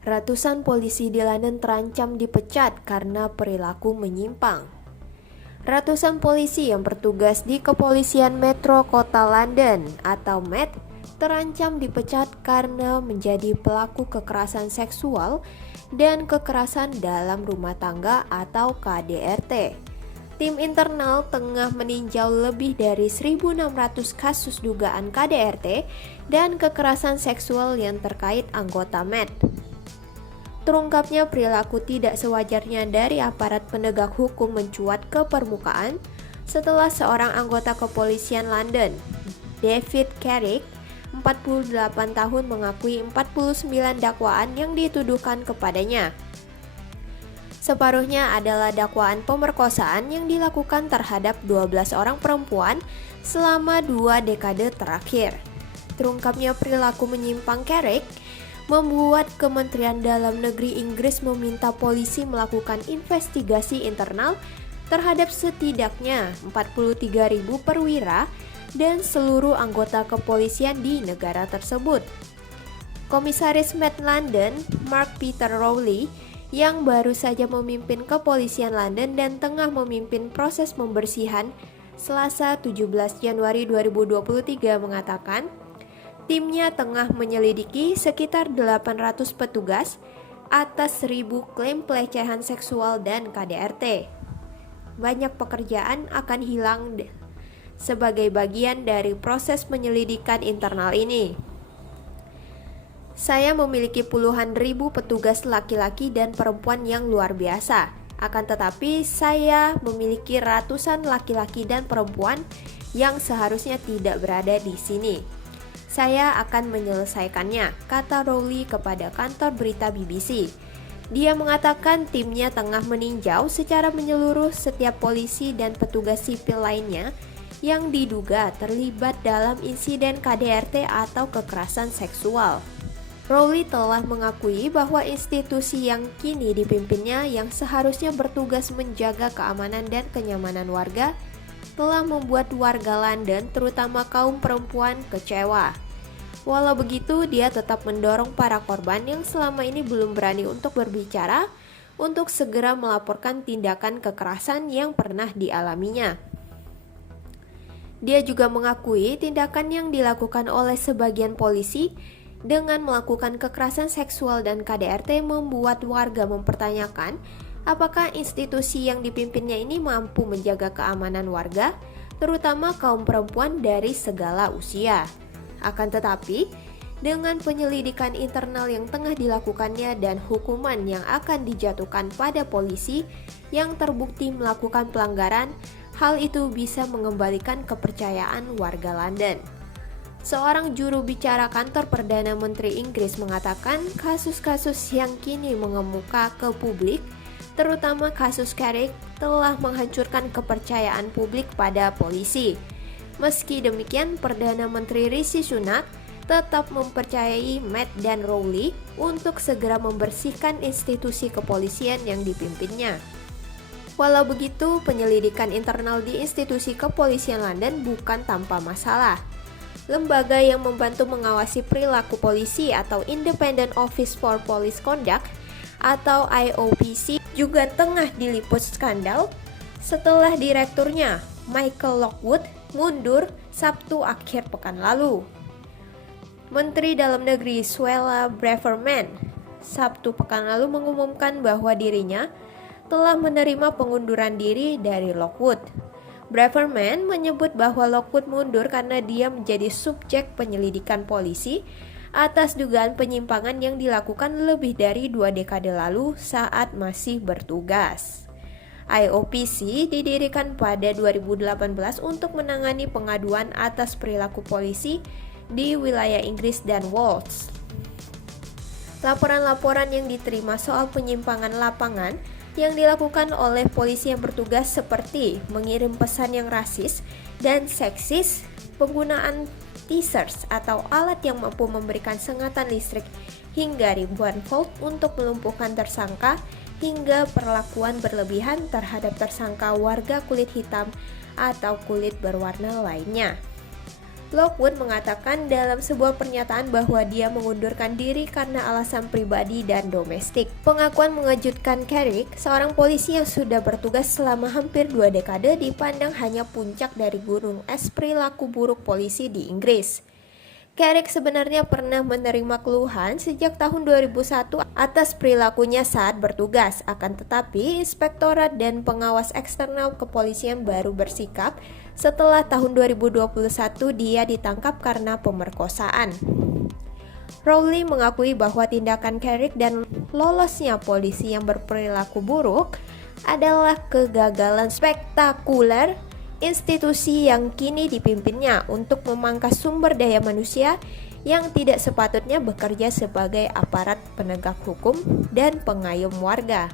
Ratusan polisi di London terancam dipecat karena perilaku menyimpang. Ratusan polisi yang bertugas di Kepolisian Metro Kota London atau Met terancam dipecat karena menjadi pelaku kekerasan seksual dan kekerasan dalam rumah tangga atau KDRT. Tim internal tengah meninjau lebih dari 1.600 kasus dugaan KDRT dan kekerasan seksual yang terkait anggota Met. Terungkapnya perilaku tidak sewajarnya dari aparat penegak hukum mencuat ke permukaan setelah seorang anggota kepolisian London, David Carrick, 48 tahun, mengakui 49 dakwaan yang dituduhkan kepadanya. Separuhnya adalah dakwaan pemerkosaan yang dilakukan terhadap 12 orang perempuan selama 2 dekade terakhir. Terungkapnya perilaku menyimpang Carrick membuat Kementerian Dalam Negeri Inggris meminta polisi melakukan investigasi internal terhadap setidaknya 43.000 perwira dan seluruh anggota kepolisian di negara tersebut. Komisaris Met London, Mark Peter Rowley, yang baru saja memimpin kepolisian London dan tengah memimpin proses pembersihan Selasa 17 Januari 2023 mengatakan, timnya tengah menyelidiki sekitar 800 petugas atas 1.000 klaim pelecehan seksual dan KDRT. Banyak pekerjaan akan hilang sebagai bagian dari proses penyelidikan internal ini. Saya memiliki puluhan ribu petugas laki-laki dan perempuan yang luar biasa. Akan tetapi saya memiliki ratusan laki-laki dan perempuan yang seharusnya tidak berada di sini. Saya akan menyelesaikannya, kata Rowley kepada kantor berita BBC. Dia mengatakan timnya tengah meninjau secara menyeluruh setiap polisi dan petugas sipil lainnya yang diduga terlibat dalam insiden KDRT atau kekerasan seksual. Rowley telah mengakui bahwa institusi yang kini dipimpinnya yang seharusnya bertugas menjaga keamanan dan kenyamanan warga telah membuat warga London, terutama kaum perempuan, kecewa. Walau begitu, dia tetap mendorong para korban yang selama ini belum berani untuk berbicara untuk segera melaporkan tindakan kekerasan yang pernah dialaminya. Dia juga mengakui tindakan yang dilakukan oleh sebagian polisi dengan melakukan kekerasan seksual dan KDRT membuat warga mempertanyakan apakah institusi yang dipimpinnya ini mampu menjaga keamanan warga, terutama kaum perempuan dari segala usia. Akan tetapi, dengan penyelidikan internal yang tengah dilakukannya dan hukuman yang akan dijatuhkan pada polisi yang terbukti melakukan pelanggaran, hal itu bisa mengembalikan kepercayaan warga London. Seorang juru bicara kantor Perdana Menteri Inggris mengatakan kasus-kasus yang kini mengemuka ke publik, terutama kasus Carrick, telah menghancurkan kepercayaan publik pada polisi. Meski demikian, Perdana Menteri Rishi Sunak tetap mempercayai Met dan Rowley untuk segera membersihkan institusi kepolisian yang dipimpinnya. Walau begitu, penyelidikan internal di institusi kepolisian London bukan tanpa masalah. Lembaga yang membantu mengawasi perilaku polisi atau Independent Office for Police Conduct atau IOPC juga tengah diliput skandal setelah direkturnya, Michael Lockwood, mundur Sabtu akhir pekan lalu. Menteri Dalam Negeri Suella Braverman Sabtu pekan lalu mengumumkan bahwa dirinya telah menerima pengunduran diri dari Lockwood. Braverman menyebut bahwa Lockwood mundur karena dia menjadi subjek penyelidikan polisi atas dugaan penyimpangan yang dilakukan lebih dari 2 dekade lalu saat masih bertugas. IOPC didirikan pada 2018 untuk menangani pengaduan atas perilaku polisi di wilayah Inggris dan Wales. Laporan-laporan yang diterima soal penyimpangan lapangan yang dilakukan oleh polisi yang bertugas seperti mengirim pesan yang rasis dan seksis, penggunaan teasers atau alat yang mampu memberikan sengatan listrik hingga ribuan volt untuk melumpuhkan tersangka, hingga perlakuan berlebihan terhadap tersangka warga kulit hitam atau kulit berwarna lainnya. Lockwood mengatakan dalam sebuah pernyataan bahwa dia mengundurkan diri karena alasan pribadi dan domestik. Pengakuan mengejutkan Carrick, seorang polisi yang sudah bertugas selama hampir 2 dekade, dipandang hanya puncak dari gunung es perilaku buruk polisi di Inggris. Carrick sebenarnya pernah menerima keluhan sejak tahun 2001 atas perilakunya saat bertugas, akan tetapi Inspektorat dan Pengawas Eksternal Kepolisian baru bersikap setelah tahun 2021 dia ditangkap karena pemerkosaan. Rowley mengakui bahwa tindakan Carrick dan lolosnya polisi yang berperilaku buruk adalah kegagalan spektakuler institusi yang kini dipimpinnya untuk memangkas sumber daya manusia yang tidak sepatutnya bekerja sebagai aparat penegak hukum dan pengayom warga.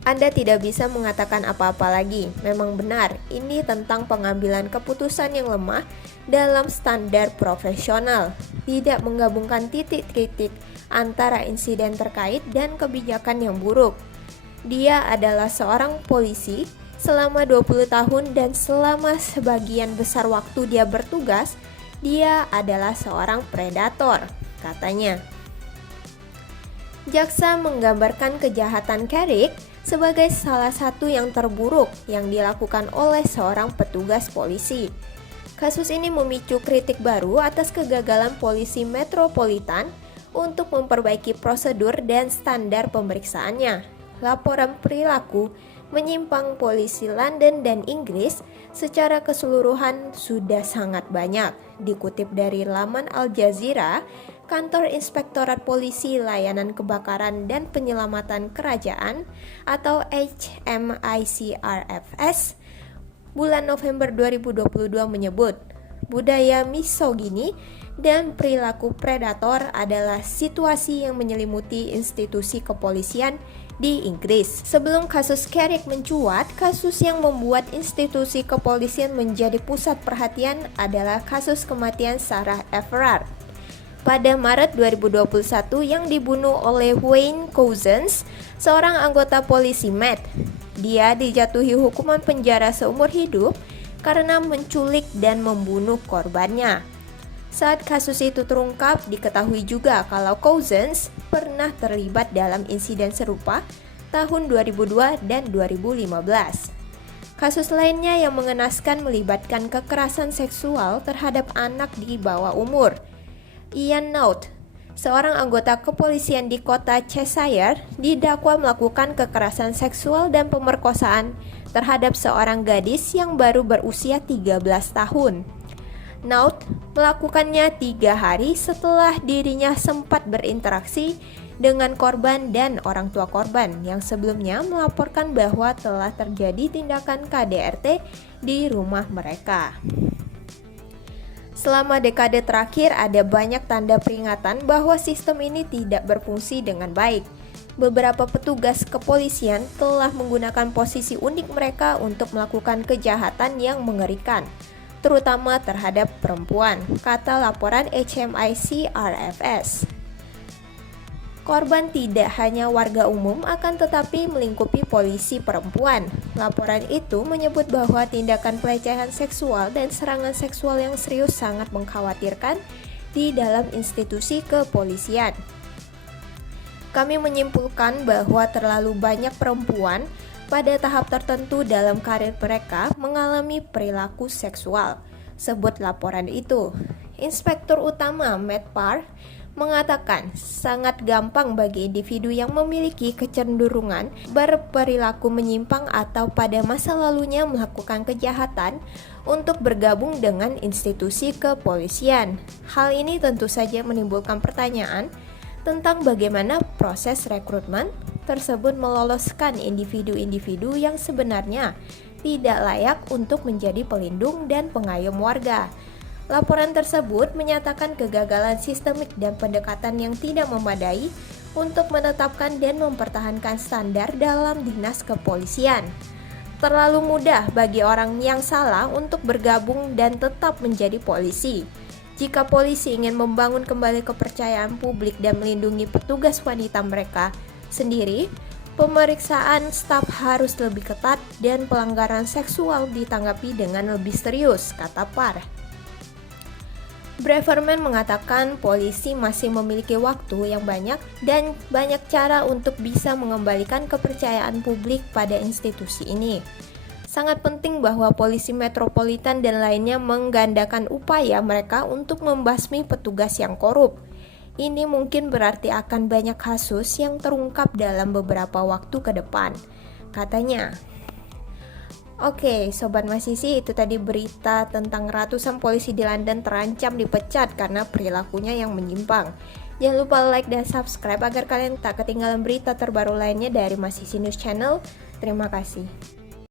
Anda tidak bisa mengatakan apa-apa lagi. Memang benar, ini tentang pengambilan keputusan yang lemah dalam standar profesional, tidak menggabungkan titik-titik antara insiden terkait dan kebijakan yang buruk. Dia adalah seorang polisi selama 20 tahun dan selama sebagian besar waktu dia bertugas, dia adalah seorang predator, katanya. Jaksa menggambarkan kejahatan Carrick sebagai salah satu yang terburuk yang dilakukan oleh seorang petugas polisi. Kasus ini memicu kritik baru atas kegagalan polisi metropolitan untuk memperbaiki prosedur dan standar pemeriksaannya. Laporan perilaku menyimpang polisi London dan Inggris secara keseluruhan sudah sangat banyak. Dikutip dari laman Al Jazeera, Kantor Inspektorat Polisi Layanan Kebakaran dan Penyelamatan Kerajaan atau HMICRFS bulan November 2022 menyebut budaya misogini dan perilaku predator adalah situasi yang menyelimuti institusi kepolisian di Inggris. Sebelum kasus Carrick mencuat, kasus yang membuat institusi kepolisian menjadi pusat perhatian adalah kasus kematian Sarah Everard pada Maret 2021 yang dibunuh oleh Wayne Couzens, seorang anggota polisi Met. Dia dijatuhi hukuman penjara seumur hidup karena menculik dan membunuh korbannya. Saat kasus itu terungkap, diketahui juga kalau Couzens pernah terlibat dalam insiden serupa tahun 2002 dan 2015. Kasus lainnya yang mengenaskan melibatkan kekerasan seksual terhadap anak di bawah umur. Ian Naut, seorang anggota kepolisian di kota Cheshire, didakwa melakukan kekerasan seksual dan pemerkosaan terhadap seorang gadis yang baru berusia 13 tahun. Naut melakukannya 3 hari setelah dirinya sempat berinteraksi dengan korban dan orang tua korban yang sebelumnya melaporkan bahwa telah terjadi tindakan KDRT di rumah mereka. Selama dekade terakhir ada banyak tanda peringatan bahwa sistem ini tidak berfungsi dengan baik. Beberapa petugas kepolisian telah menggunakan posisi unik mereka untuk melakukan kejahatan yang mengerikan, terutama terhadap perempuan, kata laporan HMICRFS. Korban tidak hanya warga umum akan tetapi melingkupi polisi perempuan. Laporan itu menyebut bahwa tindakan pelecehan seksual dan serangan seksual yang serius sangat mengkhawatirkan di dalam institusi kepolisian. Kami menyimpulkan bahwa terlalu banyak perempuan pada tahap tertentu dalam karir mereka mengalami perilaku seksual, sebut laporan itu. Inspektur Utama Matt Parr mengatakan sangat gampang bagi individu yang memiliki kecenderungan berperilaku menyimpang atau pada masa lalunya melakukan kejahatan untuk bergabung dengan institusi kepolisian. Hal ini tentu saja menimbulkan pertanyaan tentang bagaimana proses rekrutmen tersebut meloloskan individu-individu yang sebenarnya tidak layak untuk menjadi pelindung dan pengayom warga. Laporan tersebut menyatakan kegagalan sistemik dan pendekatan yang tidak memadai untuk menetapkan dan mempertahankan standar dalam dinas kepolisian. Terlalu mudah bagi orang yang salah untuk bergabung dan tetap menjadi polisi. Jika polisi ingin membangun kembali kepercayaan publik dan melindungi petugas wanita mereka sendiri, pemeriksaan staf harus lebih ketat dan pelanggaran seksual ditanggapi dengan lebih serius, kata Parr. Braverman mengatakan polisi masih memiliki waktu yang banyak dan banyak cara untuk bisa mengembalikan kepercayaan publik pada institusi ini. Sangat penting bahwa polisi metropolitan dan lainnya menggandakan upaya mereka untuk membasmi petugas yang korup. Ini mungkin berarti akan banyak kasus yang terungkap dalam beberapa waktu ke depan, katanya. Oke, Sobat Mahasiswa, itu tadi berita tentang ratusan polisi di London terancam dipecat karena perilakunya yang menyimpang. Jangan lupa like dan subscribe agar kalian tak ketinggalan berita terbaru lainnya dari Mahasiswa News Channel. Terima kasih.